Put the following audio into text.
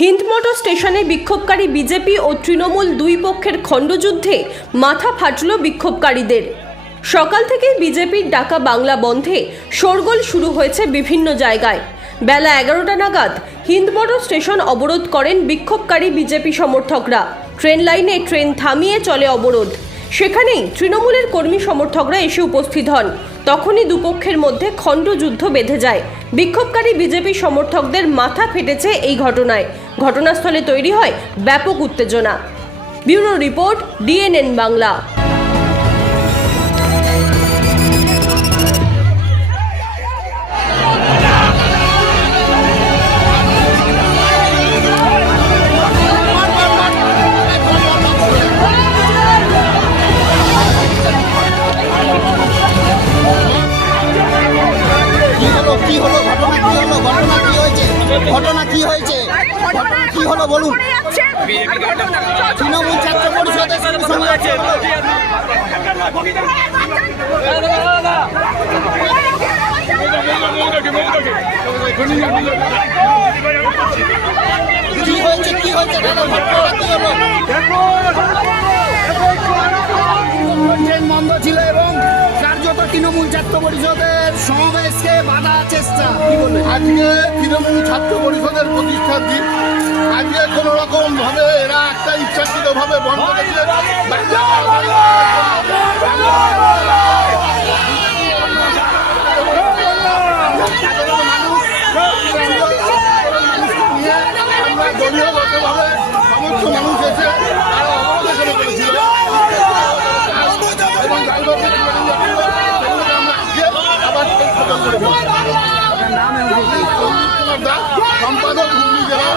হিন্দমোটর স্টেশনে বিক্ষোভকারী বিজেপি ও তৃণমূল দুই পক্ষের খণ্ডযুদ্ধে মাথা ফাটল বিক্ষোভকারীদের। সকাল থেকেই বিজেপির ডাকা বাংলা বন্ধে শোরগোল শুরু হয়েছে বিভিন্ন জায়গায়। বেলা 11টা নাগাদ হিন্দমোটর স্টেশন অবরোধ করেন বিক্ষোভকারী বিজেপি সমর্থকরা। ট্রেন লাইনে ট্রেন থামিয়ে চলে অবরোধ। সেখানেই তৃণমূলের কর্মী সমর্থকরা এসে উপস্থিত হন। তখনই দুপক্ষের মধ্যে খণ্ডযুদ্ধ বেঁধে যায়। বিক্ষোভকারী বিজেপি সমর্থকদের মাথা ফেটেছে এই ঘটনায়। ঘটনাস্থলে তৈরি হয় ব্যাপক উত্তেজনা। Bureau report, DNN Bangla. ঘটনা কি হয়েছে বলুন। তৃণমূল ছাত্র পরিষদের সঙ্গে কি হয়েছে ট্রেন বন্ধ ছিল এবং কার্যত তৃণমূল ছাত্র পরিষদের সমাবেশকে বাধা চেষ্টা। আজকে তৃণমূল ছাত্র পরিষদের প্রতিষ্ঠার দিন। আজকে কোন রকম ভাবে এরা একটা ইচ্ছাকৃত ভাবে বন্ধ করেছে। আমরা দলীয়গতভাবে সমস্ত মানুষ এসে তারা অবরোধ করেছিল এবং সম্পাদক হুগলি জেলা।